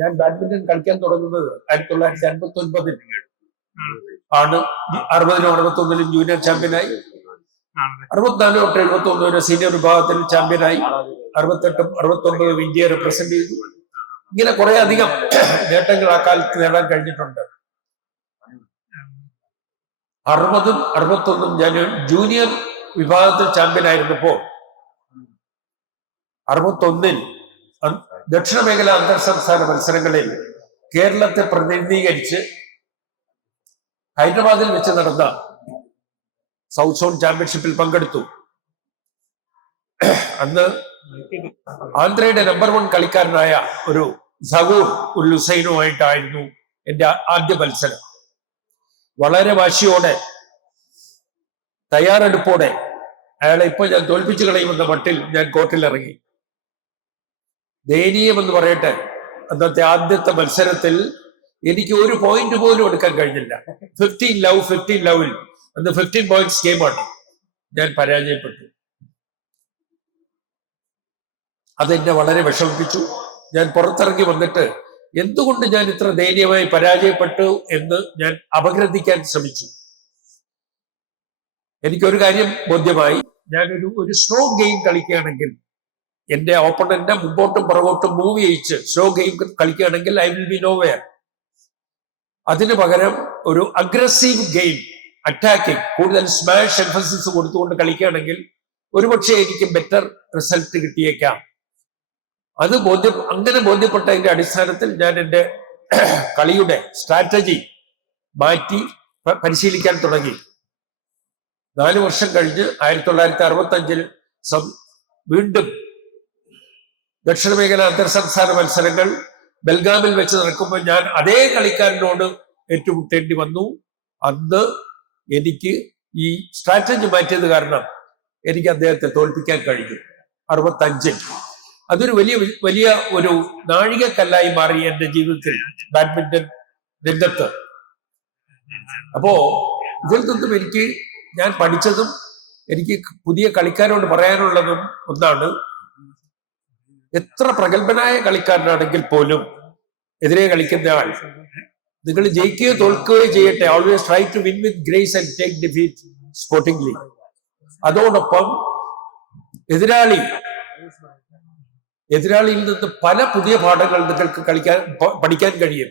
ഞാൻ ബാഡ്മിന്റൺ കളിക്കാൻ തുടങ്ങുന്നത് 1959 ആണ്. 60-ലും 61-ലും ജൂനിയർ ചാമ്പ്യനായി. 64 തൊട്ട് 71 വരെ സീനിയർ വിഭാഗത്തിൽ ചാമ്പ്യനായി. 68-ഉം 69-ഉം ഇന്ത്യയെ റെപ്രസെന്റ് ചെയ്തു. ഇങ്ങനെ കുറെ അധികം നേട്ടങ്ങൾ ആ കാലത്ത് നേടാൻ കഴിഞ്ഞിട്ടുണ്ട്. 60-ഉം 61-ഉം ഞാൻ ജൂനിയർ വിഭാഗത്തിൽ ചാമ്പ്യൻ ആയിരുന്നപ്പോ 61-ൽ ദക്ഷിണ മേഖല അന്തർ സംസ്ഥാന മത്സരങ്ങളിൽ കേരളത്തെ പ്രതിനിധീകരിച്ച് ഹൈദരാബാദിൽ വെച്ച് നടന്ന സൗത്ത് സോൺ ചാമ്പ്യൻഷിപ്പിൽ പങ്കെടുത്തു. അന്ന് ആന്ധ്രയുടെ നമ്പർ 1 കളിക്കാരനായ ഒരു സഗൂർ ഉൽ ഹുസൈനുമായിട്ടായിരുന്നു എന്റെ ആദ്യ മത്സരം. വളരെ വാശിയോടെ, തയ്യാറെടുപ്പോടെ അയാളെ ഇപ്പൊ ഞാൻ തോൽപ്പിച്ചു കളയുമെന്ന മട്ടിൽ ഞാൻ കോർട്ടിൽ ഇറങ്ങി. ദയനീയമെന്ന് പറയട്ടെ, അന്നത്തെ ആദ്യത്തെ മത്സരത്തിൽ എനിക്ക് ഒരു പോയിന്റ് പോലും എടുക്കാൻ കഴിഞ്ഞില്ല. 15 ലവിൽ അന്ന് 15 പോയിന്റ്സ് ഗെയിമാണ്. ഞാൻ പരാജയപ്പെട്ടു. അതെന്നെ വളരെ വിഷമിപ്പിച്ചു. ഞാൻ പുറത്തിറങ്ങി വന്നിട്ട് എന്തുകൊണ്ട് ഞാൻ ഇത്ര ദയനീയമായി പരാജയപ്പെട്ടു എന്ന് ഞാൻ അപഗ്രഥിക്കാൻ ശ്രമിച്ചു. എനിക്കൊരു കാര്യം ബോധ്യമായി, ഞാനൊരു സ്ലോ ഗെയിം കളിക്കുകയാണെങ്കിൽ, എന്റെ ഓപ്പണന്റിനെ മുമ്പോട്ടും പുറകോട്ടും മൂവ് ചെയ്യിച്ച് സ്ലോ ഗെയിം കളിക്കുകയാണെങ്കിൽ ഐ വിൽ ബി നോവെയർ. അതിനു പകരം ഒരു അഗ്രസീവ് ഗെയിം, അറ്റാക്കിംഗ്, കൂടുതൽ സ്മാഷ് എംഫസിസ് കൊടുത്തുകൊണ്ട് കളിക്കുകയാണെങ്കിൽ ഒരുപക്ഷെ എനിക്ക് ബെറ്റർ റിസൾട്ട് കിട്ടിയേക്കാം. അങ്ങനെ ബോധ്യപ്പെട്ടതിന്റെ അടിസ്ഥാനത്തിൽ ഞാൻ എൻ്റെ കളിയുടെ സ്ട്രാറ്റജി മാറ്റി പരിശീലിക്കാൻ തുടങ്ങി. 4 വർഷം കഴിഞ്ഞ് 1965-ൽ വീണ്ടും ദക്ഷിണ മേഖല അന്തർ സംസ്ഥാന മത്സരങ്ങൾ ബെൽഗാമിൽ വെച്ച് നടക്കുമ്പോൾ ഞാൻ അതേ കളിക്കാരനോട് ഏറ്റുമുട്ടേണ്ടി വന്നു. അന്ന് എനിക്ക് ഈ സ്ട്രാറ്റജി മാറ്റിയത് കാരണം എനിക്ക് അദ്ദേഹത്തെ തോൽപ്പിക്കാൻ കഴിഞ്ഞു 65-ൽ. അതൊരു വലിയ ഒരു നാഴികക്കല്ലായി മാറി എന്റെ ജീവിതത്തിൽ, ബാഡ്മിന്റൺ രംഗത്ത്. അപ്പോ ഇതിൽ നിന്നും ഞാൻ പഠിച്ചതും എനിക്ക് പുതിയ കളിക്കാരോട് പറയാനുള്ളതും ഒന്നാണ്, എത്ര പ്രഗത്ഭനായ കളിക്കാരനാണെങ്കിൽ പോലും എതിരെ കളിക്കുന്ന ആൾ നിങ്ങൾ ജയിക്കുകയോ തോൽക്കുകയോ ചെയ്യട്ടെ, always try to win with grace and take defeat sportingly. അതോടൊപ്പം എതിരാളിയിൽ നിന്ന് പല പുതിയ പാഠങ്ങൾ നിങ്ങൾക്ക് പഠിക്കാൻ കഴിയും.